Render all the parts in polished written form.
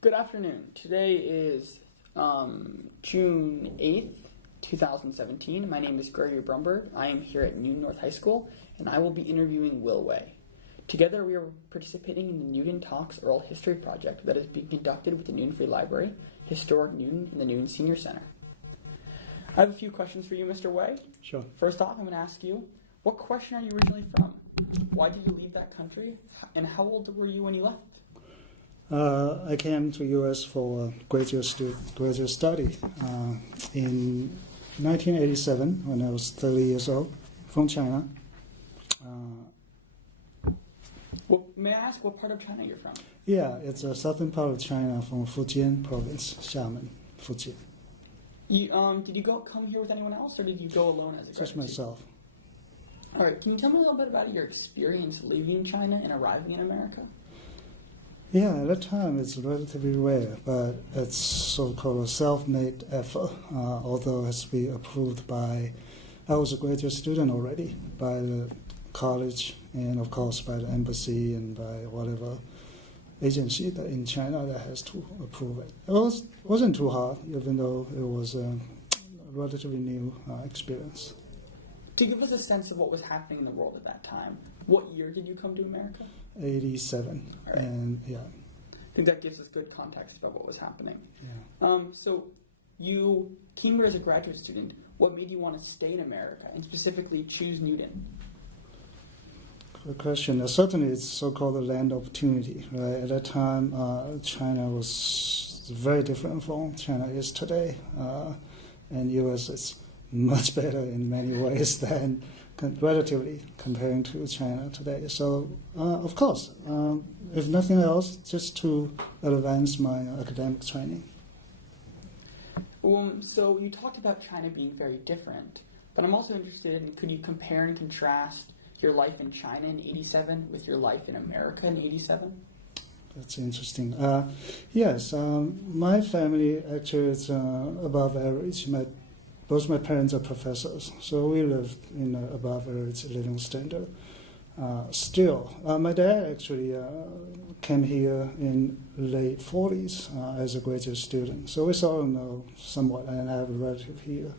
Good afternoon. Today is June 8th, 2017. My name is Gregory Brumberg. I am here at Newton North High School, and I will be interviewing Will Wei. Together, we are participating in the Newton Talks Oral History Project that is being conducted with the Newton Free Library, Historic Newton, and the Newton Senior Center. I have a few questions for you, Mr. Wei. Sure. First off, I'm going to ask you, what question are you originally from? Why did you leave that country? And how old were you when you left? I came to U.S. for graduate study in 1987 when I was 30 years old from China. Well, may I ask what part of China you're from? Yeah, it's a southern part of China from Fujian Province, Xiamen, Fujian. Did you come here with anyone else, or did you go alone as a graduate? Just myself. All right, can you tell me a little bit about your experience leaving China and arriving in America? Yeah, at that time it's relatively rare, but it's so-called a self-made effort, although it has to be approved by, I was a graduate student already, by the college and of course by the embassy and by whatever agency that in China that has to approve it. It wasn't too hard, even though it was a relatively new experience. To give us a sense of what was happening in the world at that time, what year did you come to America? 87, All right. And yeah. I think that gives us good context about what was happening. Yeah. So you came here as a graduate student. What made you want to stay in America and specifically choose Newton? Good question. Certainly it's so-called the land of opportunity, right? At that time, China was very different from China is today. And U.S. is much better in many ways than relatively comparing to China today. So, of course, if nothing else, just to advance my academic training. So you talked about China being very different, but I'm also interested in, could you compare and contrast your life in China in 87 with your life in America in 87? That's interesting. Yes, my family actually is above average. Both my parents are professors, so we lived in an above average living standard. Still, my dad actually came here in late 40s as a graduate student, so we sort of know somewhat and have a relative here.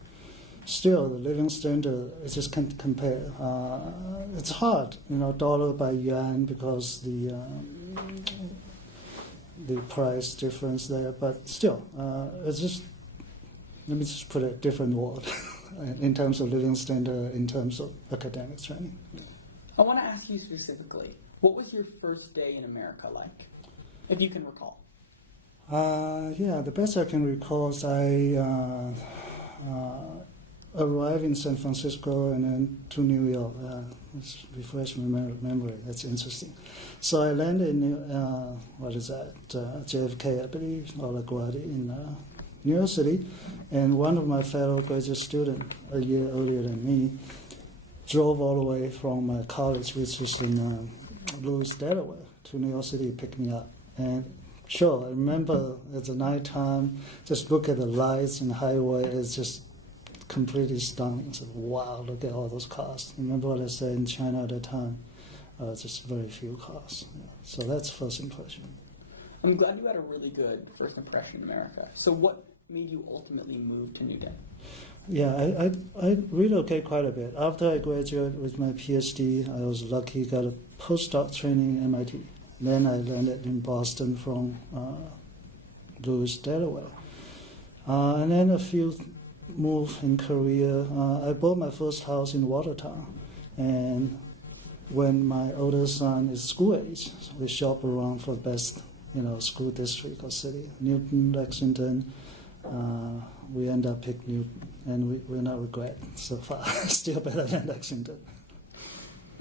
Still, the living standard, I just can't compare. It's hard, dollar by yuan, because the price difference there, but still, it's just, let me just put a different word in terms of living standard, in terms of academic training. I want to ask you specifically, what was your first day in America like, if you can recall? Yeah, the best I can recall is I arrived in San Francisco and then to New York. Let's refresh my memory. That's interesting. So I landed in JFK, I believe, or LaGuardia in New York City, and one of my fellow graduate students, a year earlier than me, drove all the way from my college, which is in Louis, Delaware, to New York City to pick me up. And sure, I remember at the nighttime, just look at the lights and the highway, it's just completely stunning. So, wow, look at all those cars. Remember what I said in China at the time? Just very few cars. Yeah. So that's first impression. I'm glad you had a really good first impression in America. So what made you ultimately move to Newton? Yeah, I relocated quite a bit. After I graduated with my Ph.D., I was lucky, got a postdoc training at MIT. Then I landed in Boston from Louis, Delaware. And then a few moves in Korea. I bought my first house in Watertown. And when my older son is school age, so we shop around for the best school district or city. Newton, Lexington, we end up picking Newton, and we're not regret so far. Still better than Lexington.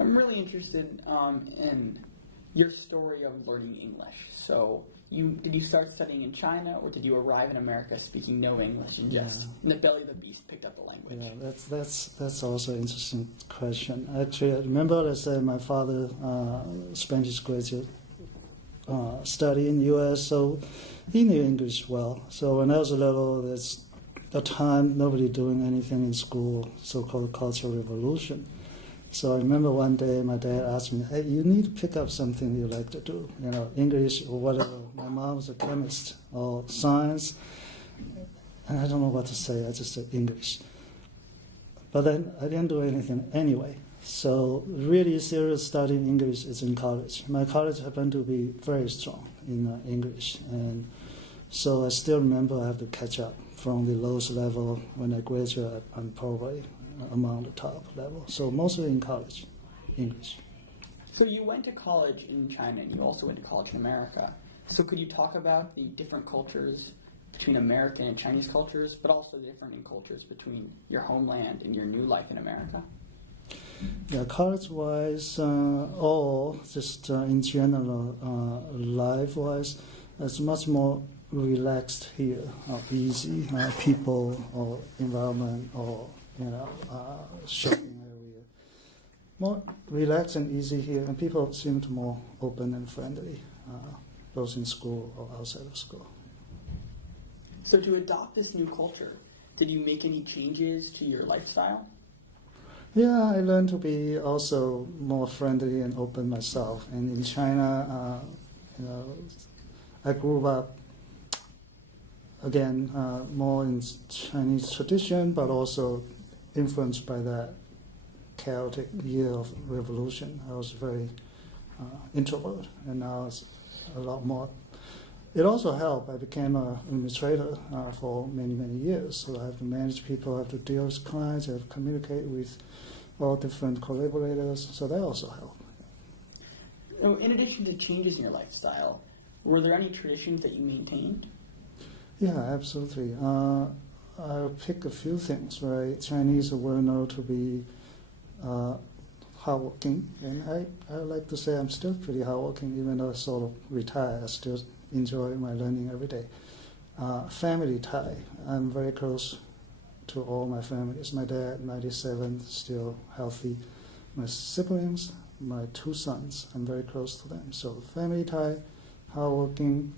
I'm really interested in your story of learning English. So did you start studying in China, or did you arrive in America speaking no English and just in the belly of the beast picked up the language? Yeah, that's also an interesting question. Actually, I remember I said my father spent his graduate study in the U.S., so he knew English well. So when I was little, there's a time nobody doing anything in school, so-called Cultural Revolution. So I remember one day my dad asked me, "Hey, you need to pick up something you like to do, English or whatever." My mom was a chemist or science, and I don't know what to say. I just said English. But then I didn't do anything anyway. So really serious studying English is in college. My college happened to be very strong in English, and so I still remember I have to catch up from the lowest level. When I graduate, I'm probably among the top level. So mostly in college, English. So you went to college in China and you also went to college in America. So could you talk about the different cultures between American and Chinese cultures, but also the different cultures between your homeland and your new life in America? Yeah, college-wise, or just in general, life-wise, it's much more relaxed here, easy, people or environment or shopping area. More relaxed and easy here, and people seem to more open and friendly, both in school or outside of school. So to adopt this new culture, did you make any changes to your lifestyle? Yeah, I learned to be also more friendly and open myself. And in China, I grew up again more in Chinese tradition, but also influenced by that chaotic year of revolution. I was very introvert, and now it's a lot more. It also helped. I became an administrator for many, many years. So I have to manage people, I have to deal with clients, I have to communicate with all different collaborators. So that also helped. In addition to changes in your lifestyle, were there any traditions that you maintained? Yeah, absolutely. I'll pick a few things, right? Chinese are well known to be hardworking, and I like to say I'm still pretty hardworking, even though I sort of retired. I still enjoy my learning every day. Family tie. I'm very close to all my families. My dad, 97, still healthy. My siblings, my 2 sons, I'm very close to them. So family tie, hardworking.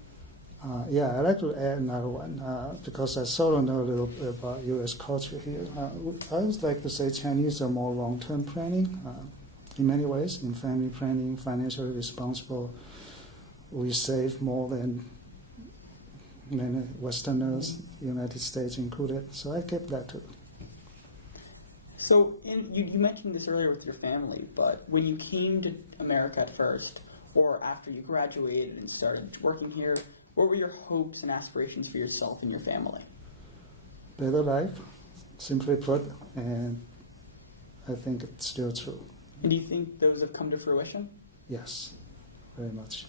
Yeah, I'd like to add another one because I sort of know a little bit about U.S. culture here. I would like to say Chinese are more long-term planning in many ways, in family planning, financially responsible. We save more than many Westerners, United States included. So I kept that too. So you mentioned this earlier with your family, but when you came to America at first, or after you graduated and started working here, what were your hopes and aspirations for yourself and your family? Better life, simply put, and I think it's still true. And do you think those have come to fruition? Yes, very much.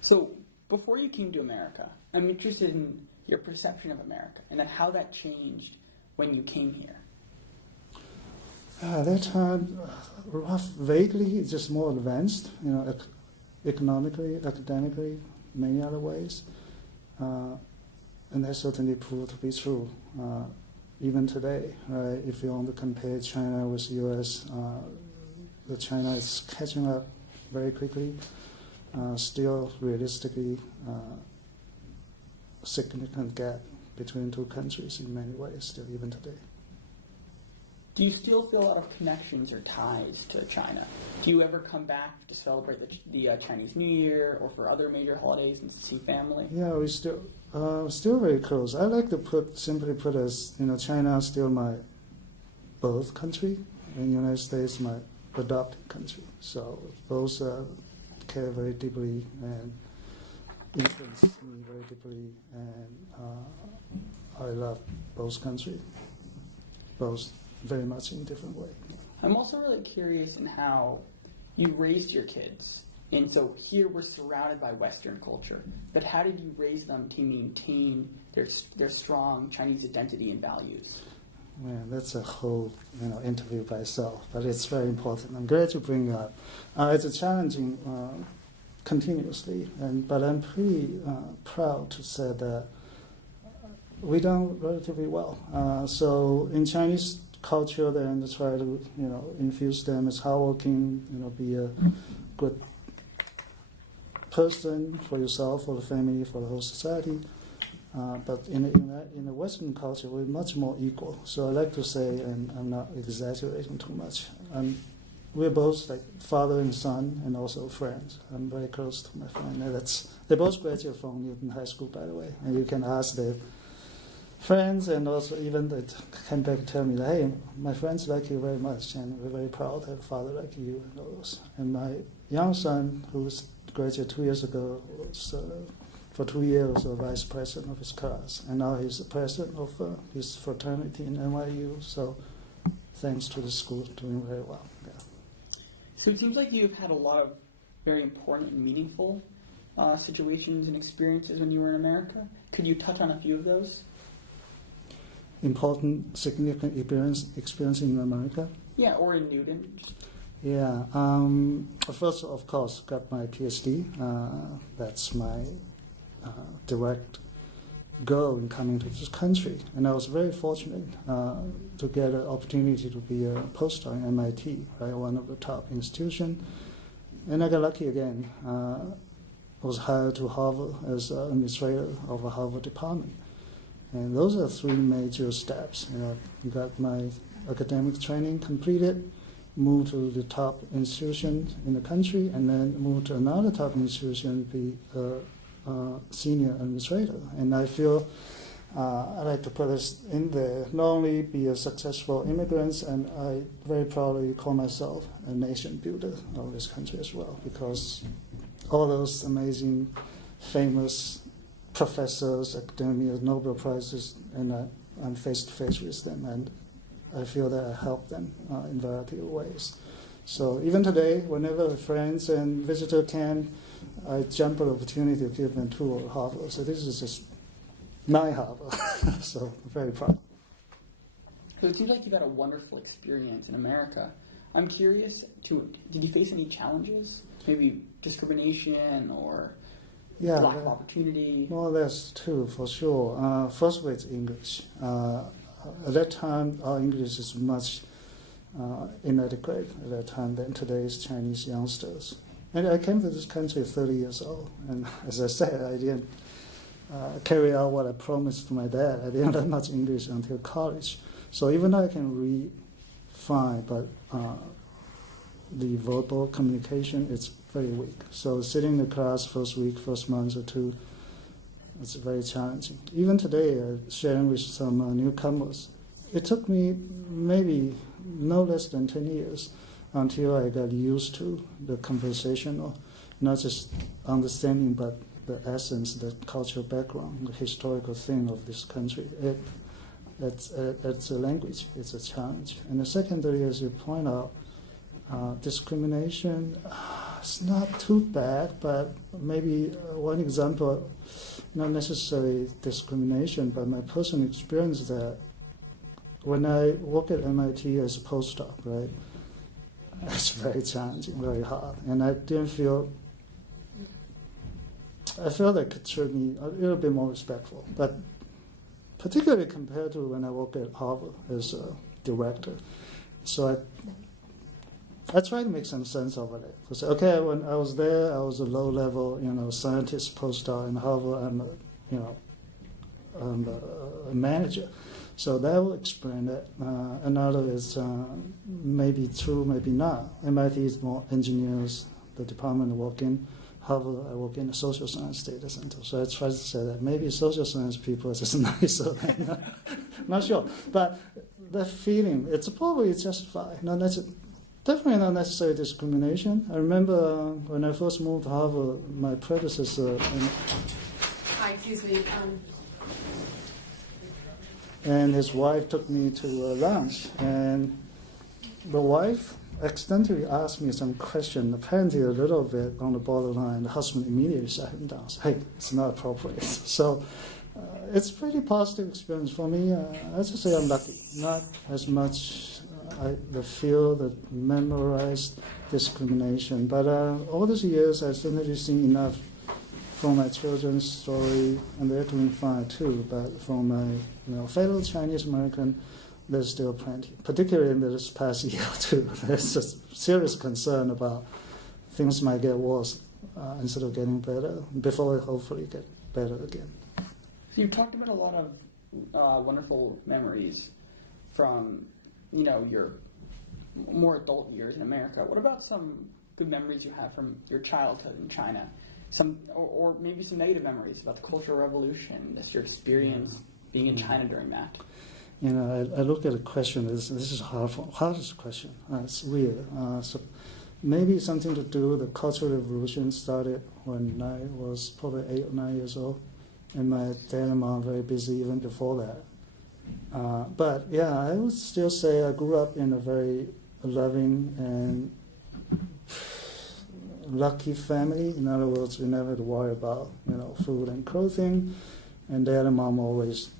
So, before you came to America, I'm interested in your perception of America and then how that changed when you came here. At that time, vaguely, just more advanced, economically, academically, many other ways. And that certainly proved to be true. Even today, right? If you want to compare China with U.S., the China is catching up very quickly. Still, realistically, a significant gap between 2 countries in many ways, still even today. Do you still feel a lot of connections or ties to China? Do you ever come back to celebrate the Chinese New Year or for other major holidays and see family? Yeah, we still very close. I like to simply put as China is still my birth country, and United States my adopted country. So both care very deeply and influence me very deeply, and I love both countries, both very much in different way. I'm also really curious in how you raised your kids. And so here we're surrounded by Western culture, but how did you raise them to maintain their strong Chinese identity and values? Man, that's a whole interview by itself, but it's very important. I'm glad you bring it up. It's a challenging continuously, but I'm pretty proud to say that we done relatively well. So in Chinese culture, then to try to infuse them as hardworking, be a good person for yourself, for the family, for the whole society. But in the Western culture, we're much more equal. So I like to say, and I'm not exaggerating too much, we're both like father and son, and also friends. I'm very close to my friend. And they both graduated from Newton High School, by the way. And you can ask their friends, and also even they came back and tell me that, hey, my friends like you very much, and we're very proud to have a father like you and all those. And my young son, who was graduated 2 years ago, was for 2 years a vice president of his class, and now he's the president of his fraternity in NYU. So thanks to the school, doing very well. Yeah. So it seems like you've had a lot of very important and meaningful situations and experiences when you were in America. Could you touch on a few of those? Important, significant experience in America? Yeah, or in Newton. Yeah. First, of course, got my Ph.D. That's my direct goal in coming to this country. And I was very fortunate to get an opportunity to be a postdoc at MIT, right, one of the top institutions. And I got lucky again. I was hired to Harvard as an administrator of a Harvard department. And those are three major steps. You got my academic training completed, moved to the top institution in the country, and then moved to another top institution to be a senior administrator. And I feel I like to put this in there, not only be a successful immigrant, and I very proudly call myself a nation builder of this country as well, because all those amazing, famous professors, academics, Nobel Prizes, and I'm face to face with them, and I feel that I help them in a variety of ways. So even today, whenever friends and visitors can, I jump at the opportunity to give them a tour of Harvard. So this is just my Harvard. So I'm very proud. So it seems like you've had a wonderful experience in America. I'm curious, did you face any challenges? Maybe discrimination or lack of opportunity? More or less too, for sure. First of all, it's English. At that time, our English is much inadequate at that time than today's Chinese youngsters. And I came to this country 30 years old, and as I said, I didn't carry out what I promised to my dad. I didn't learn much English until college. So even though I can read fine, but the verbal communication is very weak. So sitting in the class first week, first month or two, it's very challenging. Even today, sharing with some newcomers, it took me maybe no less than 10 years until I got used to the conversational, not just understanding, but the essence, the cultural background, the historical thing of this country. It's a language, it's a challenge. And the secondary, as you point out, discrimination, it's not too bad, but maybe one example, not necessarily discrimination, but my personal experience that when I work at MIT as a postdoc, right, it's very challenging, very hard. And I felt like it should be a little bit more respectful, but particularly compared to when I worked at Harvard as a director. So I try to make some sense of it. Because, okay, when I was there, I was a low-level, scientist postdoc in Harvard. I'm a manager. So that will explain it. Another is maybe true, maybe not. MIT is more engineers, the department I work in. Harvard, I work in a social science data center. So I try to say that maybe social science people are just nicer than, not sure. But that feeling, it's probably justified. Definitely not necessarily discrimination. I remember when I first moved to Harvard, my predecessor... Hi, excuse me. And his wife took me to lunch, and the wife accidentally asked me some question, apparently a little bit on the borderline. The husband immediately shut him down. So, hey, it's not appropriate. So it's a pretty positive experience for me. I just say I'm lucky. Not as much the feel, the memorized discrimination. But all these years, I've certainly seen enough from my children's story, and they're doing fine too. But from my fellow Chinese American, there's still plenty, particularly in this past year too. There's a serious concern about things might get worse instead of getting better, before it hopefully get better again. So you've talked about a lot of wonderful memories from, your more adult years in America, what about some good memories you have from your childhood in China? Or maybe some negative memories about the Cultural Revolution, just your experience being in China during that. You know, I look at the question. This is hardest question. It's weird. So maybe something to do with the Cultural Revolution started when I was probably 8 or 9 years old, and my dad and mom were very busy even before that. But yeah, I would still say I grew up in a very loving and lucky family. In other words, we never had to worry about food and clothing, and dad and mom always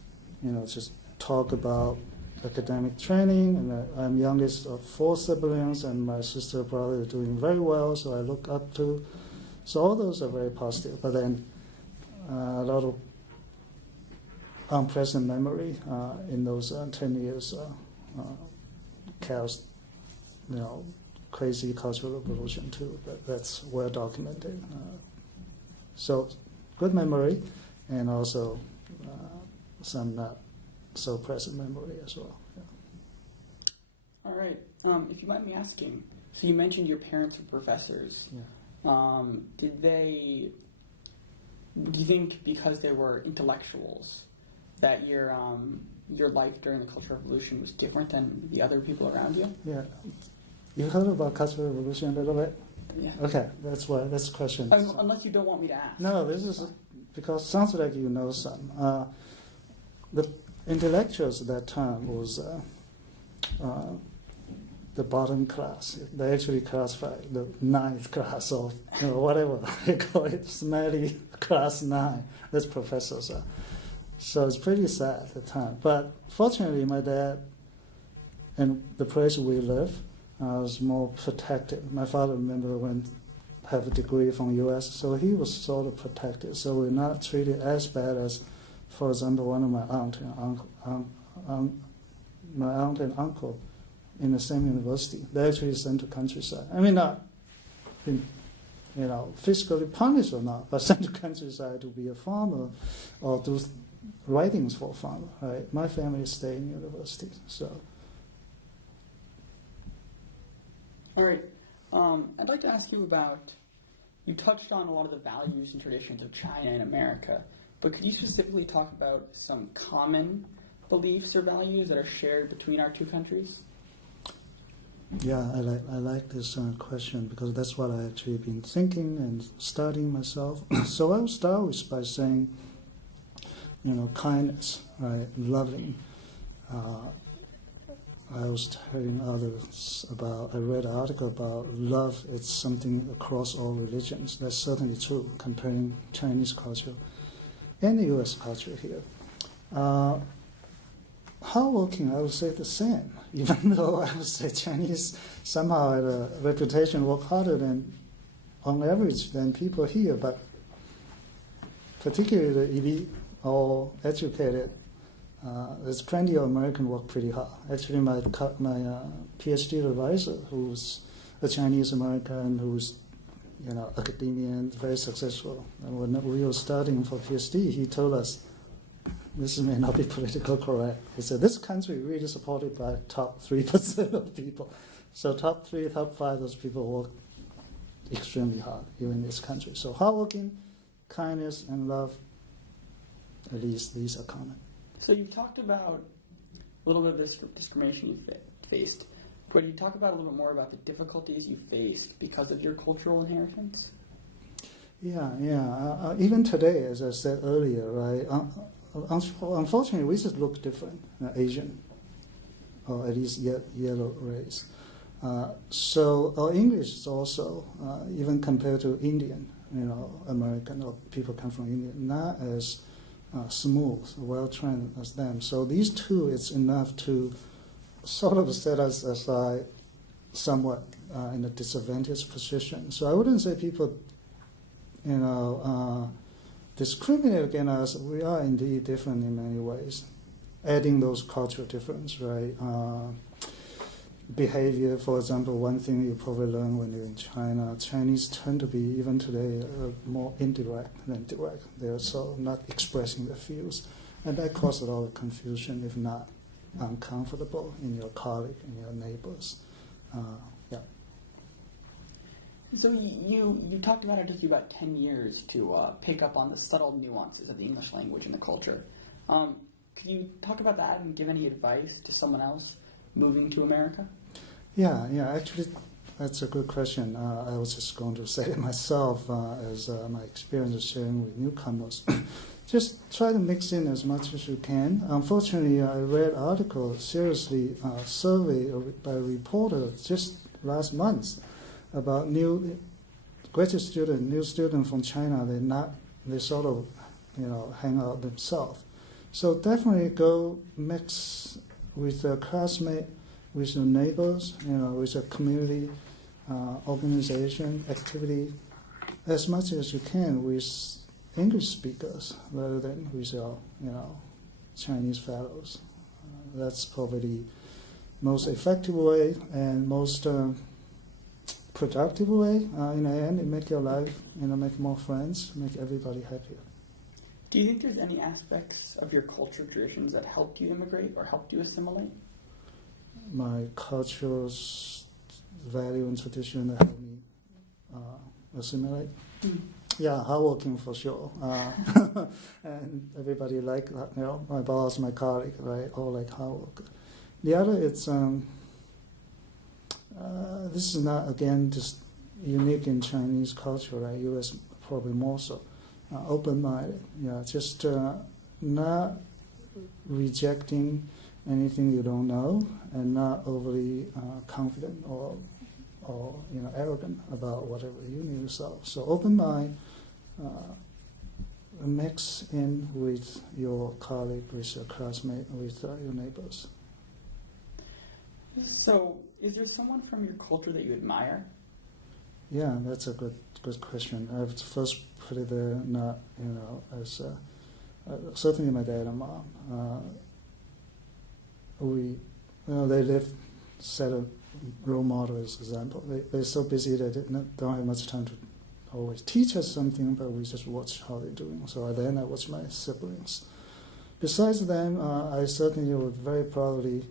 just talk about academic training. And I'm youngest of 4 siblings, and my sister and brother are doing very well, so I look up to. So all those are very positive. But then a lot of unpleasant memory in those 10 years chaos, crazy Cultural Revolution too. But that's well documented. So good memory, and also some not so present memory as well. Yeah. All right. If you mind me asking, so you mentioned your parents were professors. Yeah. Do you think because they were intellectuals that your life during the Cultural Revolution was different than the other people around you? Yeah. You heard about Cultural Revolution a little bit? Yeah. Okay, that's the question. Unless you don't want me to ask. No, this is because it sounds like you know some. The intellectuals at that time was the bottom class. They actually classify the 9th class of whatever they call it, smelly class 9. That's professors. So it's pretty sad at the time. But fortunately, my dad and the place we live was more protected. My father, remember, have a degree from U.S., so he was sort of protected. So we're not treated as bad as, for example, one of my aunt and uncle in the same university. They actually sent to countryside. I mean, not physically punished or not, but sent to countryside to be a farmer or do writings for a farmer. Right? My family stayed in university, so. All right. I'd like to ask you about, you touched on a lot of the values and traditions of China and America, but could you specifically talk about some common beliefs or values that are shared between our two countries? Yeah, I like this question because that's what I actually been thinking and studying myself. So I will start by saying, kindness, right, loving. I was telling others I read an article about love. It's something across all religions. That's certainly true, comparing Chinese culture and the U.S. culture here. Hardworking, I would say the same, even though I would say Chinese somehow had a reputation work harder on average, than people here, but particularly the elite or educated. There's plenty of American work pretty hard. Actually, my Ph.D. advisor, who's a Chinese American, who's academician, very successful. And when we were studying for Ph.D., he told us, this may not be politically correct. He said, this country really supported by top 3% of people. So top 3, top 5, those people work extremely hard here in this country. So hardworking, kindness, and love, at least these are common. So you've talked about a little bit of this discrimination you faced, but you talk about a little bit more about the difficulties you faced because of your cultural inheritance? Yeah. Even today, as I said earlier, right, unfortunately, we just look different, Asian, or at least yellow race. So our English is also, even compared to Indian, American, or people come from India, not as smooth, well-trained as them. So these two, it's enough to sort of set us aside somewhat in a disadvantaged position. So I wouldn't say people, discriminate against us. We are indeed different in many ways. Adding those cultural difference, right? Behavior, for example, one thing you probably learn when you're in China, Chinese tend to be, even today, more indirect than direct. They're so not expressing their feels. And that causes a lot of confusion, if not uncomfortable, in your colleague and your neighbors. Yeah. So you talked about it took you about 10 years to pick up on the subtle nuances of the English language and the culture. Could you talk about that and give any advice to someone else moving to America? Yeah, actually, that's a good question. I was just going to say it myself as my experience of sharing with newcomers. Just try to mix in as much as you can. Unfortunately, I read article, seriously, survey by a reporter just last month about new student from China. They sort of, hang out themselves. So definitely go mix with a classmate, with your neighbors, with a community organization activity, as much as you can with English speakers rather than with your, Chinese fellows. That's probably the most effective way and most productive way. In the end, it make your life, make more friends, make everybody happier. Do you think there's any aspects of your culture traditions that helped you immigrate or helped you assimilate? My cultural value and tradition that helped me assimilate. Yeah, hardworking for sure. And everybody like, my boss, my colleague, right, all like hard work. The other, it's, this is not, again, just unique in Chinese culture, right, U.S. probably more so. Open-minded, just not rejecting anything you don't know and not overly confident or arrogant about whatever you need to solve. So open mind, mix in with your colleague, with your classmate, with your neighbors. So is there someone from your culture that you admire? Yeah, that's a good question. I would first put it there, not as certainly my dad and mom. They live, set a role model as example. They're so busy that they don't have much time to always teach us something, but we just watch how they're doing. So then I watch my siblings. Besides them, I certainly would very proudly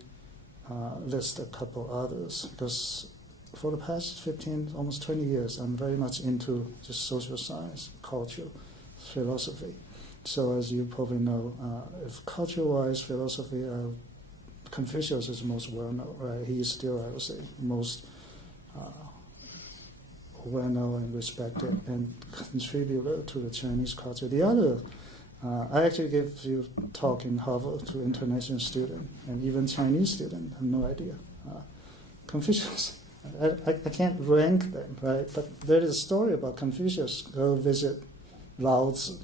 list a couple others, because for the past 15, almost 20 years, I'm very much into just social science, culture, philosophy. So as you probably know, if culture-wise, philosophy, Confucius is most well-known, right? He is still, I would say, most well-known and respected and contributor to the Chinese culture. The other, I actually gave you a talk in Harvard to international students and even Chinese students, I have no idea. Confucius. I can't rank them, right? But there is a story about Confucius go visit Lao Tzu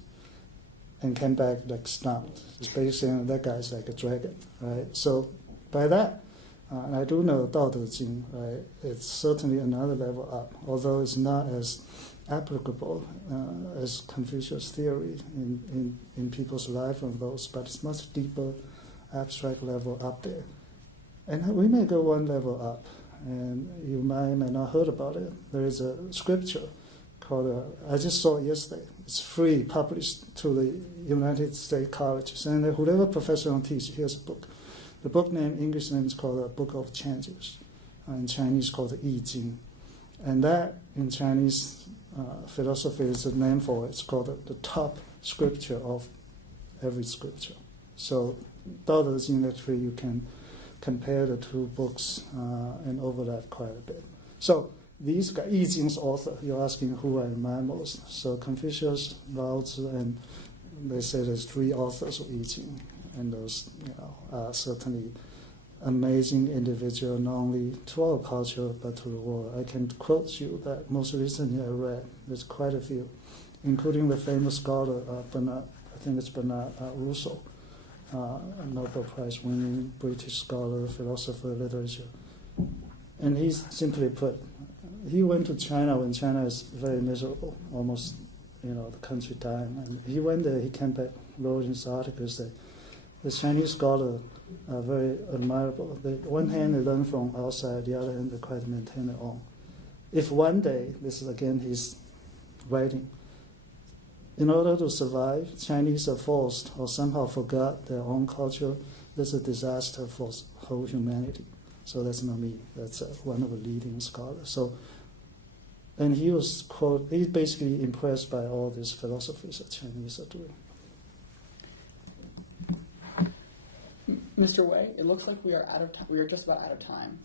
and came back like stunned. It's basically that guy's like a dragon, right? So by that, and I do know Dao De Jing, right? It's certainly another level up, although it's not as applicable as Confucius theory in people's life and those, but it's much deeper, abstract level up there. And we may go one level up. And you may not heard about it. There is a scripture called, I just saw it yesterday. It's free, published to the United States colleges. And whoever professor on teach, here's a book. The book name, English name is called the Book of Changes. In Chinese called the I Ching. And that in Chinese philosophy is the name for it. It's called the top scripture of every scripture. So Dao De Jing, actually you can compare the two books and overlap quite a bit. So these guys, I Ching's author, you're asking who I admire most. So Confucius, Lao Tzu, and they say there's 3 authors of I Ching, and those are certainly amazing individual, not only to our culture but to the world. I can quote you that most recently I read. There's quite a few, including the famous scholar Bernard Russell. A Nobel Prize winning British scholar, philosopher, literature. And he simply put, he went to China when China is very miserable, almost, the country dying. And he went there, he came back, wrote in his articles that the Chinese scholars are very admirable. One hand they learn from outside, the other hand they try to maintain their own. If one day, this is again his writing, in order to survive, Chinese are forced or somehow forgot their own culture. There's a disaster for whole humanity. So that's not me. That's one of the leading scholars. So, and he was he's basically impressed by all these philosophies that Chinese are doing. Mr. Wei, it looks like we are out of time. We are just about out of time.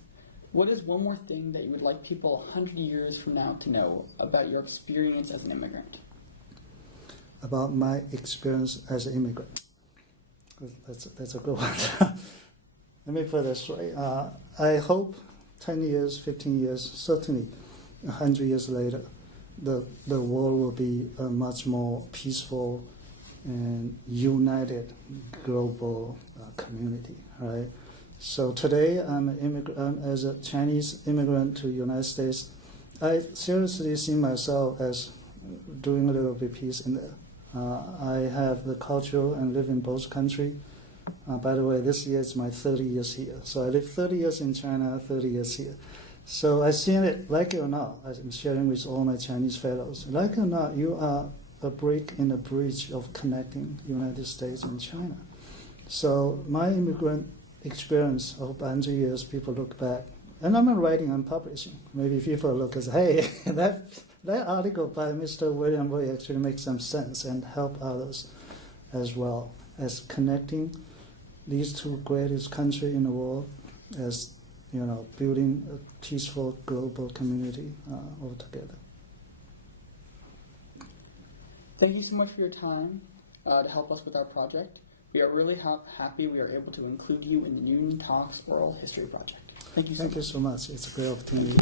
What is one more thing that you would like people 100 years from now to know about your experience as an immigrant? About my experience as an immigrant. That's a good one. Let me put it this way. I hope 10 years, 15 years, certainly 100 years later, the world will be a much more peaceful and united global community, right? So today I'm an immigrant, as a Chinese immigrant to the United States. I seriously see myself as doing a little bit peace in there. I have the culture and live in both countries. By the way, this year is my 30 years here. So I lived 30 years in China, 30 years here. So I've seen it, like it or not, I'm sharing with all my Chinese fellows. Like it or not, you are a break in the bridge of connecting United States and China. So my immigrant experience of 100 years, people look back, and I'm not writing, I'm publishing. Maybe people look and say, hey, that article by Mr. William Wei actually makes some sense and help others as well as connecting these two greatest countries in the world as, building a peaceful global community all together. Thank you so much for your time to help us with our project. We are really happy we are able to include you in the Noon Talks Oral History Project. Thank you so much. Thank you so much. It's a great opportunity.